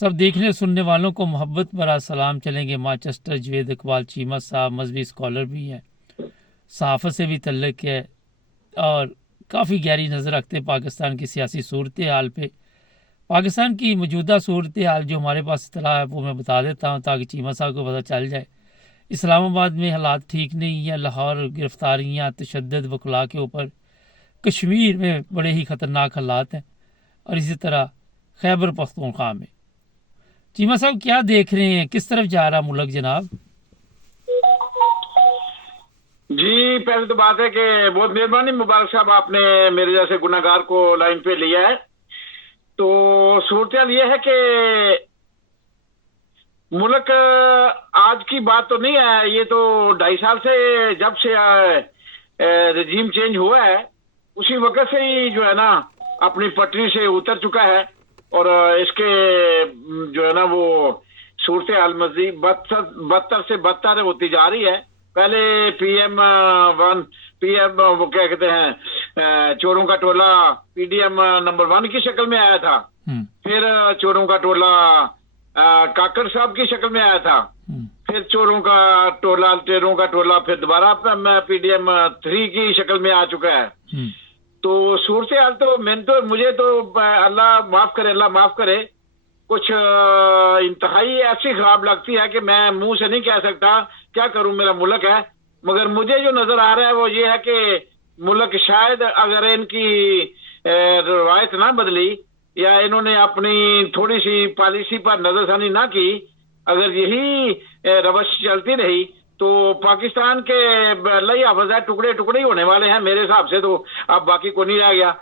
सब देखने सुनने वालों को मोहब्बत भरा सलाम। चलेंगे मानचेस्टर जवेद इकबाल चीमा साहब मजहबी स्कॉलर भी हैं, सहाफ़त से भी तल्लक है और काफ़ी गहरी नज़र रखते हैं पाकिस्तान की सियासी सूरत हाल पे। पाकिस्तान की मौजूदा सूरत हाल जो हमारे पास इत्तला है वो मैं बता देता हूँ ताकि चीमा साहब को पता चल जाए। इस्लामाबाद में हालात ठीक नहीं है, लाहौर गिरफ्तारियाँ तशद्दुद वकला के ऊपर, कश्मीर में बड़े ही ख़तरनाक हालात हैं और इसी तरह खैबर पख्तूनख्वा में। चीमा साहब क्या देख रहे हैं, किस तरफ जा रहा मुल्क जनाब? जी, पहले तो बात है कि बहुत मेहरबानी मुबारक साहब, आपने मेरे जैसे गुनाहगार को लाइन पे लिया है। तो सूरत ये है कि मुल्क आज की बात तो नहीं है, ये तो 2.5 साल से जब से रजीम चेंज हुआ है उसी वक्त से ही जो है ना अपनी पटरी से उतर चुका है। और इसके जो है ना वो सूरत हाल मजीद बदतर से बदतर होती जा रही है। पहले PM1 PM वो क्या कहते हैं चोरों का टोला PDM नंबर 1 की शक्ल में आया था, फिर चोरों का टोला काकड़ साहब की शक्ल में आया था, फिर चोरों का टोला फिर दोबारा PDM 3 की शक्ल में आ चुका है। तो सूरत हाल तो मुझे तो अल्लाह माफ करे कुछ इंतहाई ऐसी खराब लगती है कि मैं मुंह से नहीं कह सकता क्या करूं, मेरा मुल्क है। मगर मुझे जो नजर आ रहा है वो ये है कि मुल्क शायद अगर इनकी रवायत ना बदली या इन्होंने अपनी थोड़ी सी पॉलिसी पर नजरसानी ना की, अगर यही रवश चलती रही तो पाकिस्तान के लई हाफिज है टुकड़े टुकड़े ही होने वाले हैं मेरे हिसाब से। तो अब बाकी को नहीं रह गया,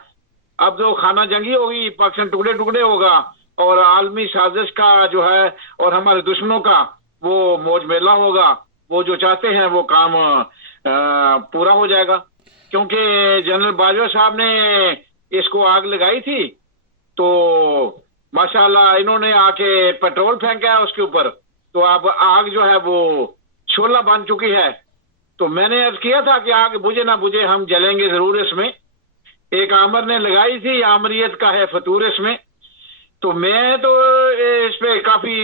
अब जो खाना जंगी होगी, पाकिस्तान टुकड़े टुकड़े होगा और आलमी साजिश का जो है और हमारे दुश्मनों का वो मौज मेला होगा। वो जो चाहते हैं वो काम पूरा हो जाएगा, क्योंकि जनरल बाजवा साहब ने इसको आग लगाई थी तो माशाल्लाह इन्होंने आके पेट्रोल फेंका है उसके ऊपर, तो अब आग जो है वो शोला बन चुकी है। तो मैंने अर्ज किया था कि आग बुझे ना बुझे हम जलेंगे जरूर इसमें। एक आमर ने लगाई थी, आमरियत का है फतूर इसमें। तो मैं तो इस पे काफी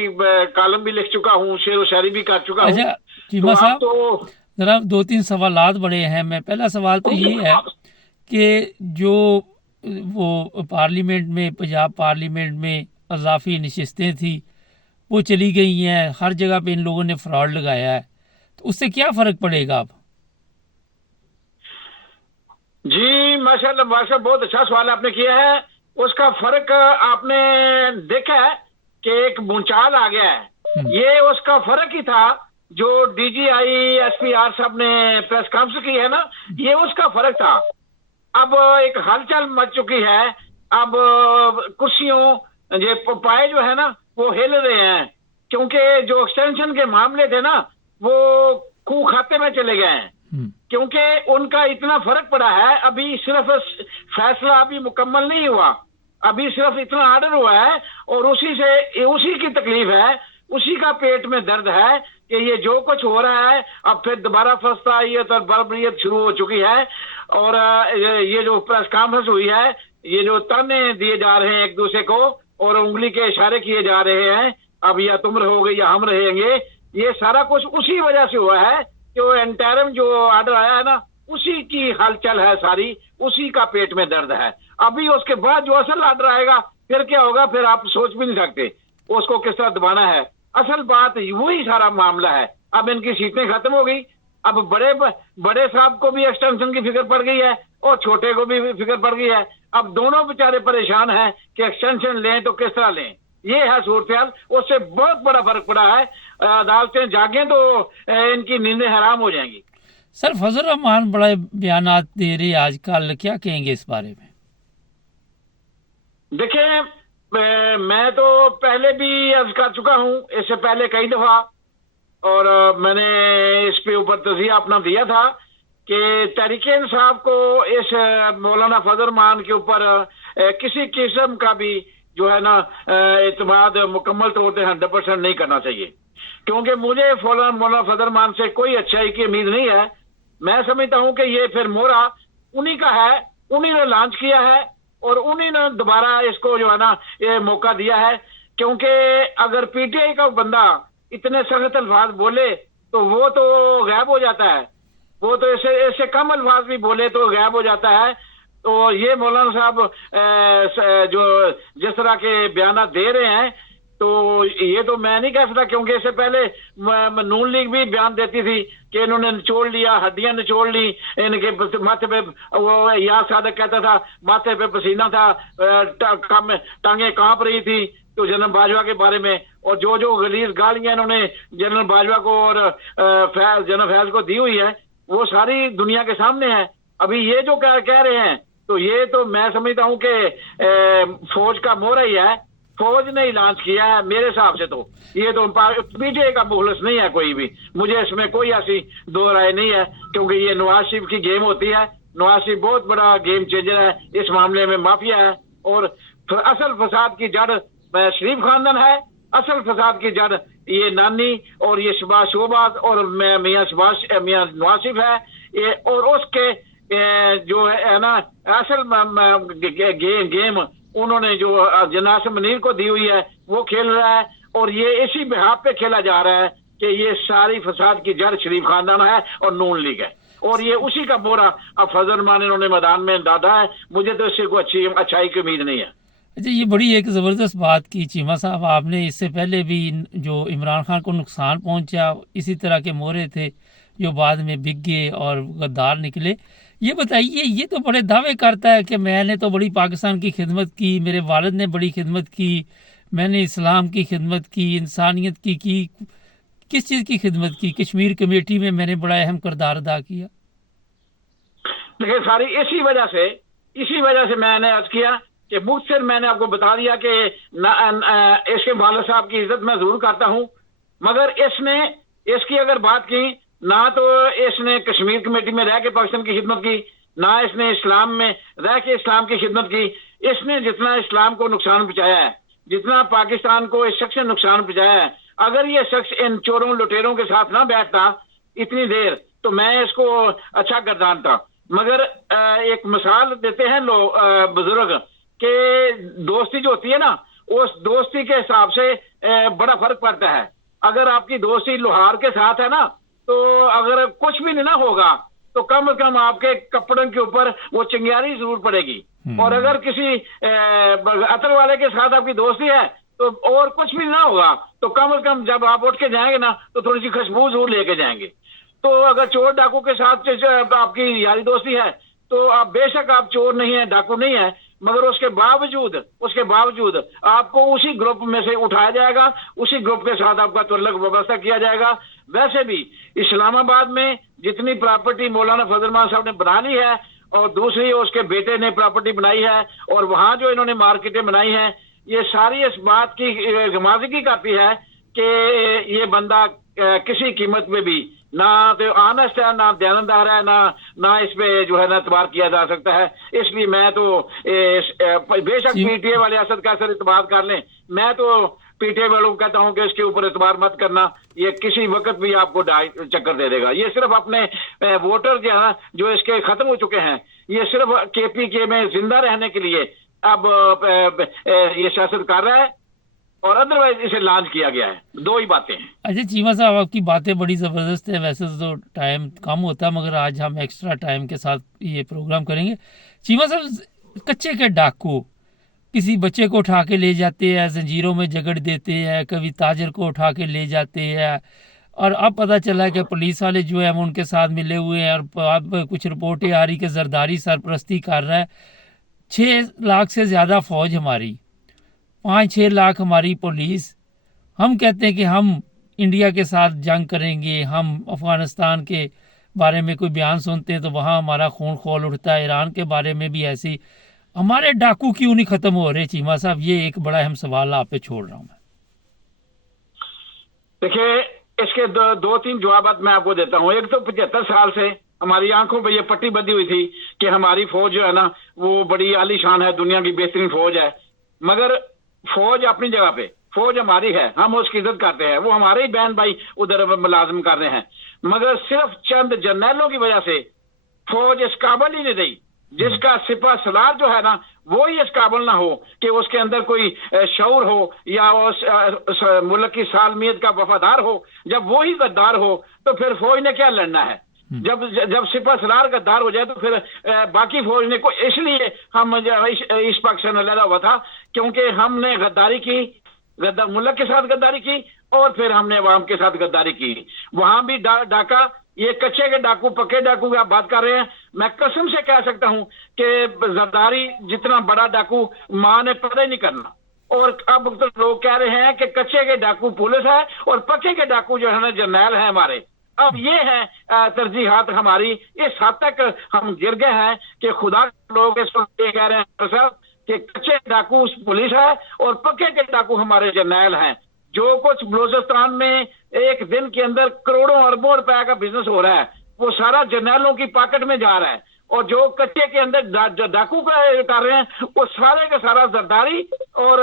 कॉलम भी लिख चुका हूँ, शेर व शायरी भी कर चुका हूँ। अच्छा चीमा साहब, तो जरा 2-3 सवालात बड़े हैं। मैं पहला सवाल तो ये है कि जो वो पार्लियामेंट में, पंजाब पार्लियामेंट में अज़ाफ़ी नशिस्तें थी वो चली गई हैं, हर जगह पे इन लोगों ने फ्रॉड लगाया है, तो उससे क्या फ़र्क पड़ेगा अब? जी माशाल्लाह माशाल्लाह, बहुत अच्छा सवाल आपने किया है। उसका फर्क आपने देखा है कि एक भूचाल आ गया है, ये उसका फर्क ही था जो DGI SPR साहब ने प्रेस कॉन्फ्रेंस की है ना, ये उसका फर्क था। अब एक हलचल मच चुकी है, अब कुर्सियों ये पाए जो है ना वो हिल रहे हैं, क्योंकि जो एक्सटेंशन के मामले थे ना वो खूह खाते में चले गए हैं, क्योंकि उनका इतना फर्क पड़ा है। अभी सिर्फ फैसला अभी मुकम्मल नहीं हुआ, अभी सिर्फ इतना आर्डर हुआ है और उसी की तकलीफ है, उसी का पेट में दर्द है कि ये जो कुछ हो रहा है अब फिर दोबारा फस्तायत और बर्बरियत शुरू हो चुकी है। और ये जो प्रेस कॉन्फ्रेंस हुई है, ये जो ताने दिए जा रहे हैं एक दूसरे को और उंगली के इशारे किए जा रहे हैं, अब या तुम रहोगे या हम रहेंगे, ये सारा कुछ उसी वजह से हुआ है। जो इंटरिम जो ऑर्डर आया है ना उसी की हलचल है सारी, उसी का पेट में दर्द है। अभी उसके बाद जो असल ऑर्डर आएगा फिर क्या होगा, फिर आप सोच भी नहीं सकते उसको किस तरह दबाना है। असल बात वही सारा मामला है। अब इनकी सीटें खत्म हो गई, अब बड़े साहब को भी एक्सटेंशन की फिक्र पड़ गई है और छोटे को भी फिक्र पड़ गई है। अब दोनों बेचारे परेशान हैं कि एक्सटेंशन लें तो किस तरह लें। ये है सूरत, उससे बहुत बड़ा फर्क पड़ा है। अदालतें जागें तो इनकी नींदें हराम हो जाएंगी। सर फजल रहमान बड़े बयानात दे रहे आजकल, क्या कहेंगे इस बारे में? देखिए, मैं तो पहले भी अर्ज कर चुका हूं, इससे पहले कई दफा, और मैंने इस पे ऊपर तज़िया अपना दिया था कि तहरीक इंसाफ को इस मौलाना फजल रहमान के ऊपर किसी किस्म का भी जो है ना एतमाद मुकम्मल तौर पर 100% नहीं करना चाहिए, क्योंकि मुझे मौलाना फजल रहमान से कोई अच्छाई की उम्मीद नहीं है। मैं समझता हूं कि ये फिर मोहरा उन्हीं का है, उन्हीं ने लॉन्च किया है और उन्हीं ने दोबारा इसको जो है ना ये मौका दिया है। क्योंकि अगर पीटीआई का बंदा इतने सख्त अल्फाज बोले तो वो तो गायब हो जाता है, वो तो ऐसे कम अल्फाज भी बोले तो गायब हो जाता है। तो ये मौलाना साहब जो जिस तरह के बयान दे रहे हैं, तो ये तो मैं नहीं कह सकता, क्योंकि इससे पहले नून लीग भी बयान देती थी कि इन्होंने निचोड़ लिया, हड्डियां निचोड़ ली, इनके माथे पे, वो या सादक कहता था माथे पे पसीना था, टांगे कांप रही थी तो जनरल बाजवा के बारे में, और जो जो गलीज गालियां इन्होंने जनरल बाजवा को और जनरल फैज को दी हुई है वो सारी दुनिया के सामने है। अभी ये जो कह रहे हैं, तो ये तो मैं समझता हूं कि फौज का मोहरा ही है, फौज ने लॉन्च किया है मेरे हिसाब से। तो ये तो पीटीआई का मुखलिस नहीं है कोई भी, मुझे इसमें कोई ऐसी दो राय नहीं है, क्योंकि ये नवाज शरीफ की गेम होती है। नवाज शरीफ बहुत बड़ा गेम चेंजर है, इस मामले में माफिया है, और असल फसाद की जड़ शरीफ खानदान है, असल फसाद की जड़ ये नानी और ये शहबाज और मियाँ नवाज शरीफ है ये, और उसके जो है ना असल गेम उन्होंने जो जनास मनीर को दी हुई है वो खेल रहा है, और ये इसी बिहाफ पे खेला जा रहा है कि ये सारी फसाद की जड़ शरीफ खानदान है और नून लीग है, और ये उसी का बोरा अब फजल मान इन्होंने मैदान में डाला है। मुझे तो इससे कोई अच्छाई की उम्मीद नहीं है। अच्छा, ये बड़ी एक ज़बरदस्त बात की चीमा साहब आपने। इससे पहले भी जो इमरान खान को नुकसान पहुंचा इसी तरह के मोहरे थे जो बाद में बिक गए और गद्दार निकले। ये बताइए, ये तो बड़े दावे करता है कि मैंने तो बड़ी पाकिस्तान की खिदमत की, मेरे वालिद ने बड़ी खिदमत की, मैंने इस्लाम की खिदमत की, इंसानियत की किस चीज़ की खिदमत की? कश्मीर कमेटी में मैंने बड़ा अहम किरदार अदा किया। देखिए, सारी इसी वजह से मैंने अर्ज किया कि मुख्तर मैंने आपको बता दिया कि इसके वालिद साहब की इज्जत मैं जरूर करता हूं, मगर इसने इसकी अगर बात की ना तो इसने कश्मीर कमेटी में रह के पाकिस्तान की खिदमत की, ना इसने इस्लाम में रह के इस्लाम की खिदमत की। इसने जितना इस्लाम को नुकसान पहुंचाया है, जितना पाकिस्तान को इस शख्स ने नुकसान पहुंचाया है, अगर ये शख्स इन चोरों लुटेरों के साथ ना बैठता इतनी देर तो मैं इसको अच्छा गर्दानता। मगर एक मिसाल देते हैं लोग बुजुर्ग के, दोस्ती जो होती है ना, उस दोस्ती के हिसाब से बड़ा फर्क पड़ता है। अगर आपकी दोस्ती लोहार के साथ है ना, तो अगर कुछ भी नहीं ना होगा तो कम से कम आपके कपड़ों के ऊपर वो चिंगारी जरूर पड़ेगी, और अगर किसी अतर वाले के साथ आपकी दोस्ती है तो और कुछ भी ना होगा तो कम से कम जब आप उठ के जाएंगे ना तो थोड़ी सी खुशबू जरूर लेके जाएंगे। तो अगर चोर डाकू के साथ आपकी यारी दोस्ती है तो आप बेशक आप चोर नहीं है, डाकू नहीं है, मगर उसके बावजूद आपको उसी ग्रुप में से उठाया जाएगा, उसी ग्रुप के साथ आपका तुल्लक व्यवस्था किया जाएगा। वैसे भी इस्लामाबाद में जितनी प्रॉपर्टी मौलाना फजल मान साहब ने बना ली है और दूसरी उसके बेटे ने प्रॉपर्टी बनाई है, और वहां जो इन्होंने मार्केटें बनाई हैं, ये सारी इस बात की गमाजगी करती है कि ये बंदा किसी कीमत में भी ना तो ऑनेस्ट है, ना दयानतदार है, ना इस पे जो है ना एतबार किया जा सकता है। इसलिए मैं तो बेशक पीटीए वाले असद का असर एतबार कर लें, मैं तो पीटीए वालों को कहता हूं कि इसके ऊपर एतबार मत करना, ये किसी वक्त भी आपको चक्कर दे देगा। ये सिर्फ अपने वोटर जो है जो इसके खत्म हो चुके हैं, ये सिर्फ केपीके में जिंदा रहने के लिए अब ये सियासत कर रहा है, और अदरवाइज इसे लॉन्च किया गया है। दो ही बातें हैं। अच्छा चीमा साहब, आपकी बातें बड़ी ज़बरदस्त है। वैसे तो टाइम कम होता है, मगर आज हम एक्स्ट्रा टाइम के साथ ये प्रोग्राम करेंगे। चीमा साहब, कच्चे के डाकू किसी बच्चे को उठा के ले जाते हैं, जंजीरों में जकड़ देते हैं, कभी ताजर को उठा के ले जाते हैं, और अब पता चला कि पुलिस वाले जो है वो उनके साथ मिले हुए हैं, और अब कुछ रिपोर्टें आ रही कि जरदारी सरपरस्ती कर रहा है। 6 लाख से ज़्यादा फ़ौज हमारी, 5-6 लाख हमारी पुलिस। हम कहते हैं कि हम इंडिया के साथ जंग करेंगे, हम अफ़गानिस्तान के बारे में कोई बयान सुनते हैं तो वहाँ हमारा खून खौल उठता है। ईरान के बारे में भी ऐसी। हमारे डाकू क्यों नहीं खत्म हो रहे चीमा साहब? ये एक बड़ा अहम सवाल आप पे छोड़ रहा हूँ मैं। देखिए, इसके दो तीन जवाब मैं आपको देता हूँ। एक तो 75 साल से हमारी आंखों पे ये पट्टी बंधी हुई थी कि हमारी फौज जो है ना वो बड़ी आलीशान है, दुनिया की बेहतरीन फौज है। मगर फौज अपनी जगह पे, फौज हमारी है, हम उसकी इज्जत करते हैं, वो हमारे ही बहन भाई उधर मुलाजिम कर रहे हैं। मगर सिर्फ चंद जर्नैलों की वजह से फौज इस काबिल ही नहीं रही जिसका सिपह सलार जो है ना वो ही इस काबिल ना हो कि उसके अंदर कोई शऊर हो या उस मुल्क की सालमियत का वफादार हो। जब वो ही गद्दार हो तो फिर फौज ने क्या लड़ना है? जब सिपह सलार गद्दार हो जाए तो फिर बाकी फौज ने को, इसलिए हम इस पक्ष से लड़ा हुआ था क्योंकि हमने गद्दारी की, मुल्क के साथ गद्दारी की और फिर हमने अवाम के साथ गद्दारी की। वहां भी डाका, ये कच्चे के डाकू पक्के डाकू की आप बात कर रहे हैं, मैं कसम से कह सकता हूं कि जरदारी जितना बड़ा डाकू मां ने पैदा ही नहीं करना। और अब तो लोग कह रहे हैं कि कच्चे के डाकू पुलिस है और पक्के के डाकू जो है ना जर्नैल है हमारे। अब ये है तरजीहात हमारी, इस हद तक हम गिर गए हैं कि खुदा लोग इस वक्त ये कह रहे हैं सर कि कच्चे डाकू पुलिस है और पक्के के डाकू हमारे जर्नैल हैं। जो कुछ बलूचिस्तान में एक दिन के अंदर करोड़ों अरबों रुपए का बिजनेस हो रहा है वो सारा जर्नैलों की पॉकेट में जा रहा है, और जो कच्चे के अंदर डाकू कर रहे हैं वो सारे का सारा जरदारी और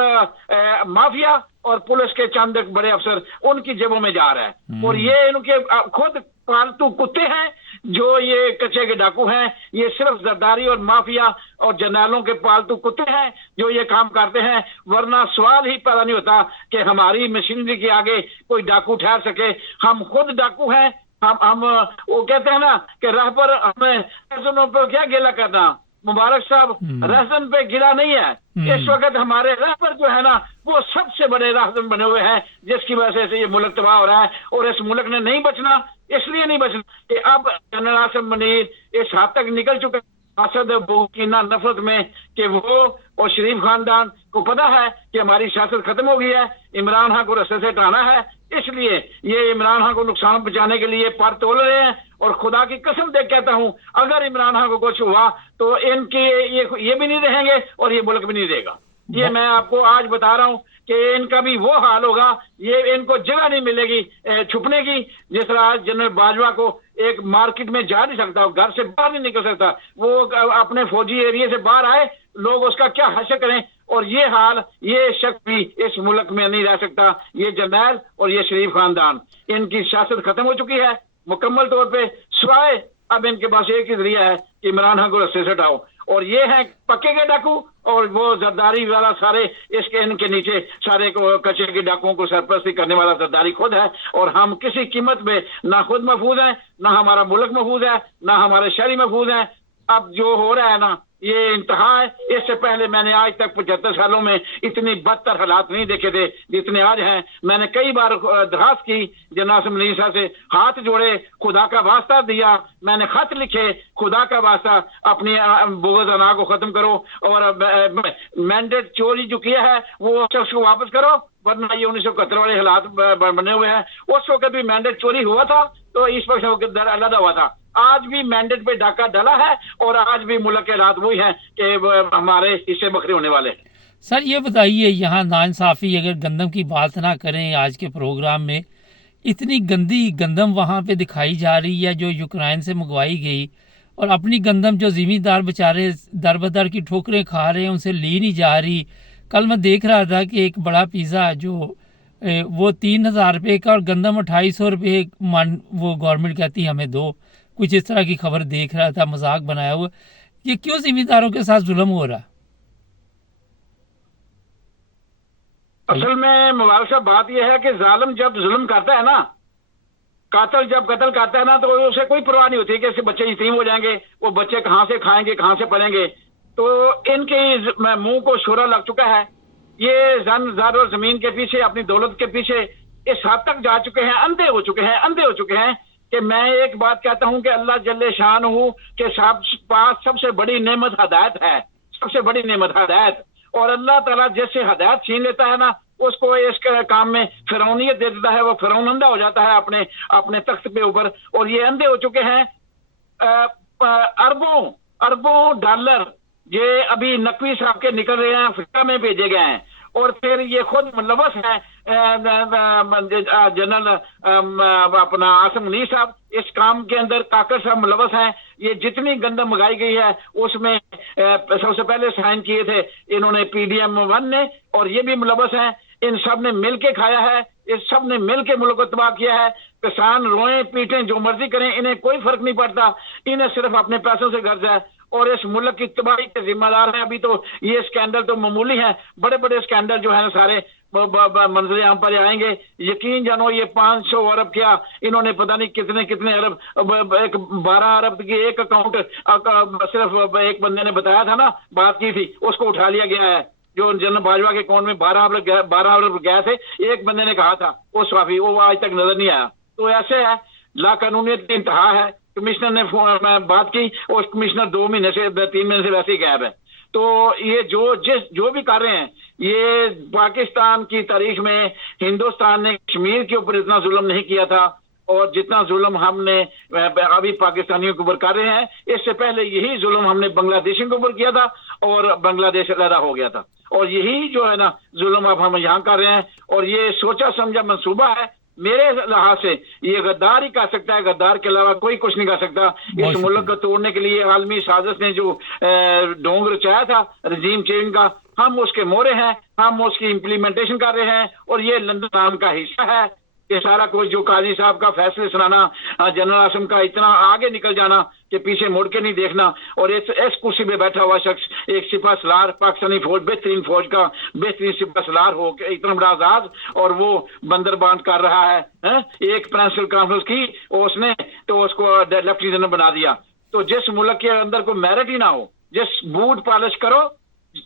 माफिया और पुलिस के चंद बड़े अफसर उनकी जेबों में जा रहा है। और ये इनके खुद पालतू कुत्ते हैं जो ये कच्चे के डाकू हैं, ये सिर्फ जरदारी और माफिया और जर्नैलों के पालतू कुत्ते हैं जो ये काम करते हैं। वरना सवाल ही पैदा नहीं होता कि हमारी मशीनरी के आगे कोई डाकू ठहर सके। हम खुद डाकू हैं। हम वो कहते हैं ना कि राह पर हमें रहजनों पर क्या गिला करना, मुबारक साहब रहजन पे गिला नहीं है। इस वक्त हमारे राह पर जो है ना वो सबसे बड़े रहजन बने हुए हैं जिसकी वजह से ये मुल्क तबाह हो रहा है। और इस मुल्क ने नहीं बचना, इसलिए नहीं बचना कि अब जनरल आसिम मुनीर इस हद तक निकल चुका है असद बुकीना नफरत में कि वो और शरीफ खानदान को पता है कि हमारी सियासत खत्म हो गई है, इमरान खान को रास्ते से हटाना है। इसलिए ये इमरान खान को नुकसान पहुंचाने के लिए पर तोल रहे हैं। और खुदा की कसम देख कहता हूं अगर इमरान खान को कुछ हुआ तो इनके ये भी नहीं रहेंगे और ये मुल्क भी नहीं रहेगा। ये मैं आपको आज बता रहा हूं कि इनका भी वो हाल होगा, ये इनको जगह नहीं मिलेगी छुपने की। जिस तरह आज जनरल बाजवा को एक मार्केट में जा नहीं सकता, घर से बाहर नहीं निकल सकता, वो अपने फौजी एरिया से बाहर आए, लोग उसका क्या हश्र करें। और ये हाल, ये शक भी इस मुल्क में नहीं रह सकता। ये जर्नैल और ये शरीफ खानदान, इनकी सियासत खत्म हो चुकी है मुकम्मल तौर पे, सिवाय अब इनके पास एक ही जरिया है कि इमरान खान को रस्ते से हटाओ। और ये हैं पक्के के डाकू और वो जरदारी वाला सारे इसके इनके नीचे सारे को कच्चे के डाकुओं को सरपरस्ती करने वाला जरदारी खुद है। और हम किसी कीमत पे ना खुद महफूज हैं, ना हमारा मुल्क महफूज है, ना हमारे शहरी महफूज हैं। अब जो हो रहा है ना ये इंतहा है। इससे पहले मैंने आज तक 75 सालों में इतनी बदतर हालात नहीं देखे थे जितने आज हैं। मैंने कई बार दरखास्त की जनरल आसिम मुनीर साहब से, हाथ जोड़े, खुदा का वास्ता दिया, मैंने खत लिखे, खुदा का वास्ता अपनी बुग़्ज़ अना को खत्म करो और मैंडेट चोरी जो किया है वो शख्स को वापस करो, वरना ये 1971 वाले हालात बने हुए हैं। उस वक्त भी मैंडेट चोरी हुआ था तो इस वक्त अलग हुआ था। आज भी मैंडेट पे डाका डाला है और आज भी मुल्क के हालात वही हैं कि हमारे हिस्से बखरे होने वाले। सर ये बताइए, यहाँ नाइंसाफ़ी अगर गंदम की बात ना करें आज के प्रोग्राम में, इतनी गंदी गंदम वहाँ पे दिखाई जा रही है जो यूक्रेन से मंगवाई गई, और अपनी गंदम जो ज़मींदार बेचारे दर बदर की ठोकरें खा रहे हैं उनसे ली नहीं जा रही। कल मैं देख रहा था कि एक बड़ा पिज़्ज़ा जो वो 3000 रुपये का और गंदम 2800 रुपये मन वो गवर्नमेंट कहती है हमें दो, कुछ इस तरह की खबर देख रहा था, मजाक बनाया हुआ। ये क्यों जिम्मेदारों के साथ जुल्म हो रहा? असल में मुबारक साहब बात यह है कि जालिम जब जुल्म करता है ना, कातिल जब कत्ल करता है ना, तो उसे कोई परवाह नहीं होती कि ऐसे बच्चे यतीम हो जाएंगे, वो बच्चे कहाँ से खाएंगे, कहाँ से पलेंगे। तो इनके मुंह को शोरा लग चुका है। ये जन ज़र और जमीन के पीछे, अपनी दौलत के पीछे इस हद तक जा चुके हैं, अंधे हो चुके हैं कि मैं एक बात कहता हूं कि अल्लाह जल्ले शान हूं कि पास सबसे बड़ी नेमत हदायत है, सबसे बड़ी नेमत हदायत। और अल्लाह ताला जैसे हदायत छीन लेता है ना, उसको इस काम में फिरौनियत दे देता है, वो फिरौन अंधा हो जाता है अपने तख्त पे ऊपर। और ये अंधे हो चुके हैं। अरबों डॉलर ये अभी नकवी साहब के निकल रहे हैं, अफ्रीका में भेजे गए हैं। और फिर ये खुद मुलव्वस है जनरल अपना आसिम मुनीर साहब इस काम के अंदर, काकर साहब मुलव्वस हैं। ये जितनी गंदम मंगाई गई है उसमें सबसे पहले साइन किए थे इन्होंने PDM-1 ने, और ये भी मुलव्वस हैं। इन सब ने मिल के खाया है, इस सब ने मिल के मुल्क को तबाह किया है। किसान रोएं पीटें जो मर्जी करें, इन्हें कोई फर्क नहीं पड़ता, इन्हें सिर्फ अपने पैसों से गर्ज है। और इस मुल्क की तबाही के जिम्मेदार हैं। अभी तो ये स्कैंडल तो मामूली है, बड़े बड़े स्कैंडल जो है ना सारे मंजरे यहाँ पर आएंगे। यकीन जानो ये 500 अरब क्या, इन्होंने पता नहीं कितने कितने अरब, एक 12 अरब की एक अकाउंट सिर्फ एक बंदे ने बताया था ना, बात की थी, उसको उठा लिया गया है। जो जनरल बाजवा के अकाउंट में 12 अरब गए थे, एक बंदे ने कहा था वो स्वाफी, वो आज तक नजर नहीं आया। तो ऐसे है, लाकानूनियत की इंतहा है। कमिश्नर ने में बात की और कमिश्नर 2 महीने से 3 महीने से वैसे ही गायब है। तो ये जो भी कर रहे हैं, ये पाकिस्तान की तारीख में हिंदुस्तान ने कश्मीर के ऊपर इतना जुल्म नहीं किया था, और जितना जुल्म हमने अभी पाकिस्तानियों के ऊपर कर रहे हैं, इससे पहले यही जुल्म हमने बांग्लादेशियों के ऊपर किया था और बांग्लादेश अलग हो गया था। और यही जो है ना जुल्म अब हम यहाँ कर रहे हैं, और ये सोचा समझा मंसूबा है। मेरे लिहाज से ये गद्दार ही कर सकता है, गद्दार के अलावा कोई कुछ नहीं कर सकता। इस मुल्क को तोड़ने के लिए आलमी साजिश ने जो ढोंग रचाया था रजीम चेंज का, हम उसके मोरे हैं, हम उसकी इम्प्लीमेंटेशन कर रहे हैं, और ये लंदन नाम का हिस्सा है। ये सारा कुछ जो काजी साहब का फैसले सुनाना, जनरल आसम का इतना आगे निकल जाना कि पीछे मुड़ के नहीं देखना, और इस कुर्सी पे बैठा हुआ शख्स एक सिपा सलार, पाकिस्तानी फौज बेहतरीन फौज का बेहतरीन सिपा सलार हो के इतना बड़ा आजाद, और वो बंदरबांट कर रहा है, एक प्रेसिडेंशियल कॉन्फ्रेंस की उसने तो उसको लेफ्टिनेंट जनरल बना दिया। तो जिस मुल्क के अंदर कोई मेरिट ही ना हो, जिस बूट पॉलिश करो,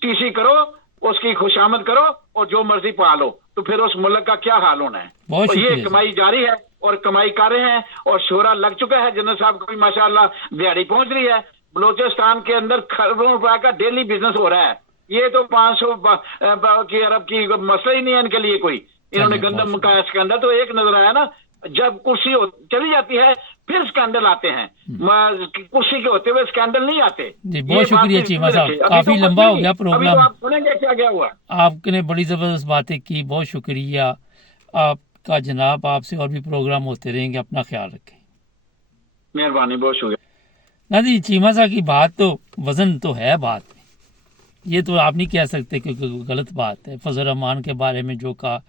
टीसी करो, उसकी खुशामद करो और जो मर्जी पालो, तो फिर उस मुल्क का क्या हाल होना है। और ये कमाई जारी है और कमाई कर रहे हैं, और शोरा लग चुका है। जनरल साहब को भी माशाल्लाह दिहाड़ी पहुंच रही है। बलोचिस्तान के अंदर खरबों रुपए का डेली बिजनेस हो रहा है। ये तो 500 की अरब की मसला ही नहीं है इनके लिए कोई। इन्होंने गंदम का स्कैंडल तो एक नजर आया ना, जब कुर्सी चली जाती है फिर स्कैंडल आते हैं, कुर्सी के होते हुए स्कैंडल नहीं आते। जी बहुत शुक्रिया चीमा साहब, काफी लंबा हो गया प्रोग्राम। आप सुनेंगे क्या क्या हुआ। आपने बड़ी जबरदस्त बातें की, बहुत शुक्रिया आपका जनाब। आपसे और भी प्रोग्राम होते रहेंगे, अपना ख्याल रखें। मेहरबानी, बहुत शुक्रिया। ना जी, चीमा साहब की बात तो वजन तो है बात में, ये तो आप नहीं कह सकते क्योंकि गलत बात है। फजल रहमान के बारे में जो कहा,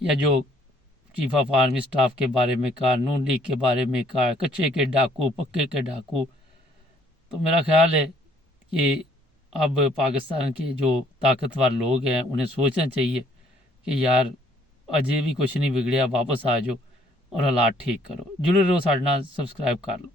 या जो चीफ ऑफ आर्मी स्टाफ के बारे में कहा, नून लीग के बारे में कहा, कच्चे के डाकू पक्के के डाकू, तो मेरा ख्याल है कि अब पाकिस्तान के जो ताकतवर लोग हैं उन्हें सोचना चाहिए कि यार अजय भी कुछ नहीं बिगड़िया, वापस आ जाओ और हालात ठीक करो। जुड़े रहो, साढ़े नाल सब्सक्राइब कर लो।